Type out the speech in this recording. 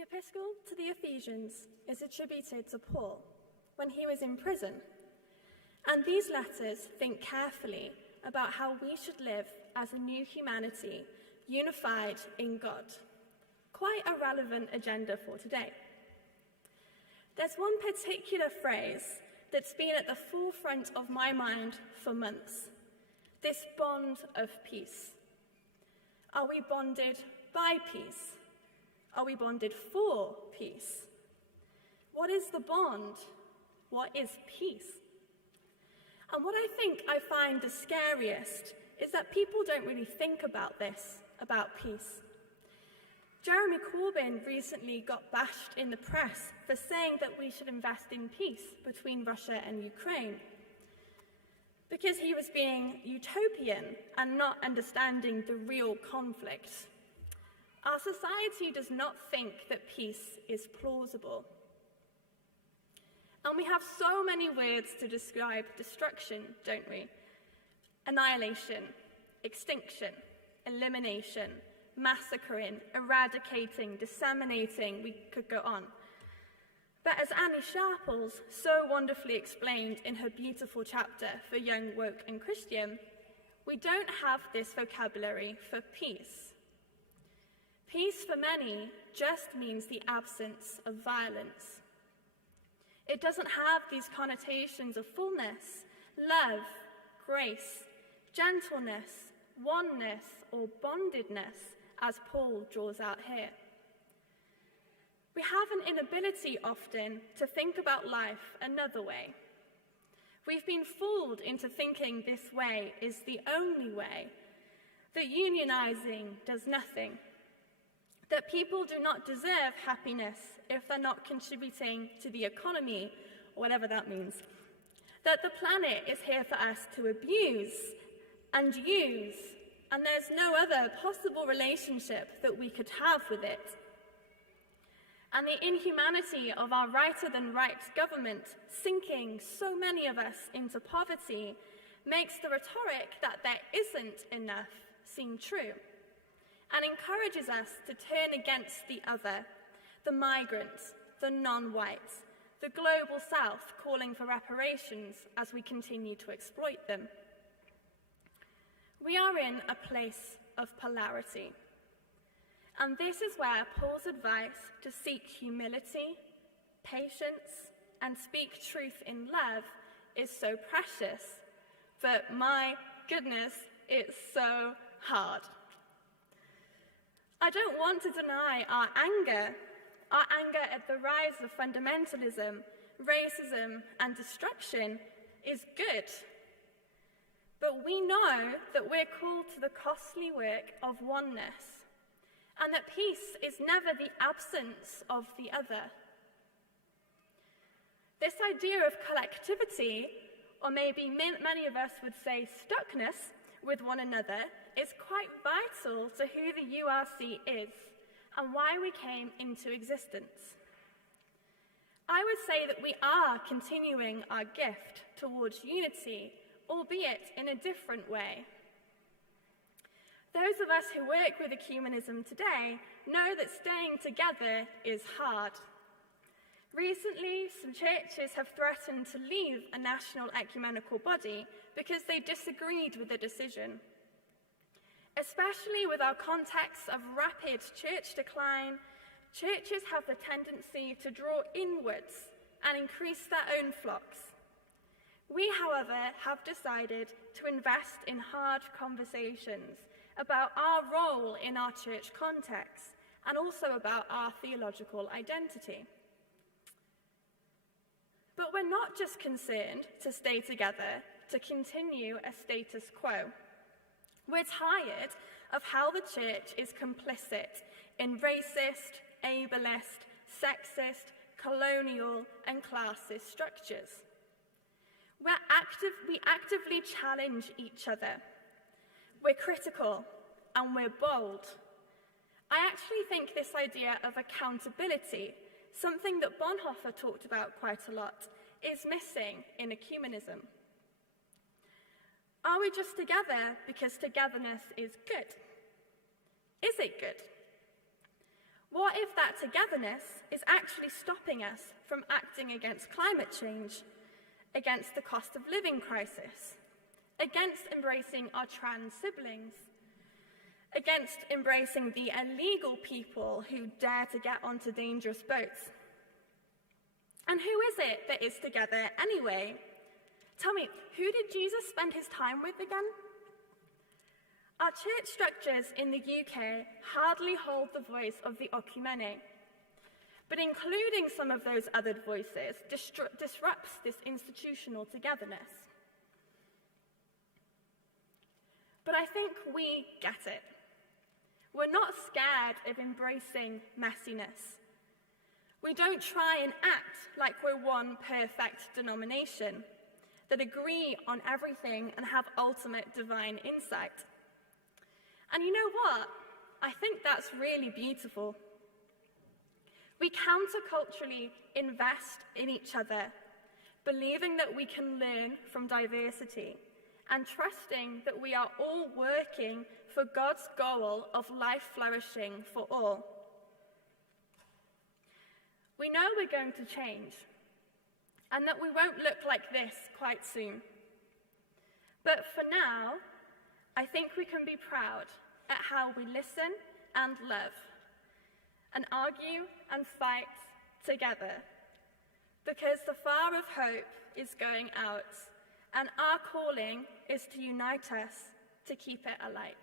The epistle to the Ephesians is attributed to Paul when he was in prison, and these letters think carefully about how we should live as a new humanity unified in God. Quite a relevant agenda for today. There's one particular phrase that's been at the forefront of my mind for months: this bond of peace. Are we bonded by peace? Are we bonded for peace? What is the bond? What is peace? And what I think I find the scariest is that people don't really think about this, about peace. Jeremy Corbyn recently got bashed in the press for saying that we should invest in peace between Russia and Ukraine, because he was being utopian and not understanding the real conflict. Our society does not think that peace is plausible. And we have so many words to describe destruction, don't we? Annihilation, extinction, elimination, massacring, eradicating, disseminating, we could go on. But as Annie Sharples so wonderfully explained in her beautiful chapter for Young, Woke and Christian, we don't have this vocabulary for peace. Peace for many just means the absence of violence. It doesn't have these connotations of fullness, love, grace, gentleness, oneness, or bondedness, as Paul draws out here. We have an inability often to think about life another way. We've been fooled into thinking this way is the only way, that unionizing does nothing, that people do not deserve happiness if they're not contributing to the economy, or whatever that means, that the planet is here for us to abuse and use, and there's no other possible relationship that we could have with it. And the inhumanity of our righter-than-right government sinking so many of us into poverty makes the rhetoric that there isn't enough seem true, and encourages us to turn against the other, the migrants, the non-whites, the global south calling for reparations as we continue to exploit them. We are in a place of polarity, and this is where Paul's advice to seek humility, patience, and speak truth in love is so precious, but my goodness, it's so hard. I don't want to deny our anger at the rise of fundamentalism, racism, and destruction is good. But we know that we're called to the costly work of oneness, and that peace is never the absence of the other. This idea of collectivity, or maybe many of us would say stuckness with one another, is quite vital to who the URC is and why we came into existence. I would say that we are continuing our gift towards unity, albeit in a different way. Those of us who work with ecumenism today know that staying together is hard. Recently, some churches have threatened to leave a national ecumenical body because they disagreed with the decision. Especially with our context of rapid church decline, churches have the tendency to draw inwards and increase their own flocks. We, however, have decided to invest in hard conversations about our role in our church context and also about our theological identity. But we're not just concerned to stay together, to continue a status quo. We're tired of how the church is complicit in racist, ableist, sexist, colonial, and classist structures. We actively challenge each other. We're critical and we're bold. I actually think this idea of accountability, something that Bonhoeffer talked about quite a lot, is missing in ecumenism. Are we just together because togetherness is good? Is it good? What if that togetherness is actually stopping us from acting against climate change, against the cost of living crisis, against embracing our trans siblings, against embracing the illegal people who dare to get onto dangerous boats? And who is it that is together anyway? Tell me, who did Jesus spend his time with again? Our church structures in the UK hardly hold the voice of the oikumene, but including some of those other voices disrupts this institutional togetherness. But I think we get it. We're not scared of embracing messiness. We don't try and act like we're one perfect denomination that agree on everything and have ultimate divine insight. And you know what? I think that's really beautiful. We counterculturally invest in each other, believing that we can learn from diversity and trusting that we are all working for God's goal of life flourishing for all. We know we're going to change and that we won't look like this quite soon. But for now, I think we can be proud at how we listen and love and argue and fight together, because the fire of hope is going out and our calling is to unite us to keep it alight.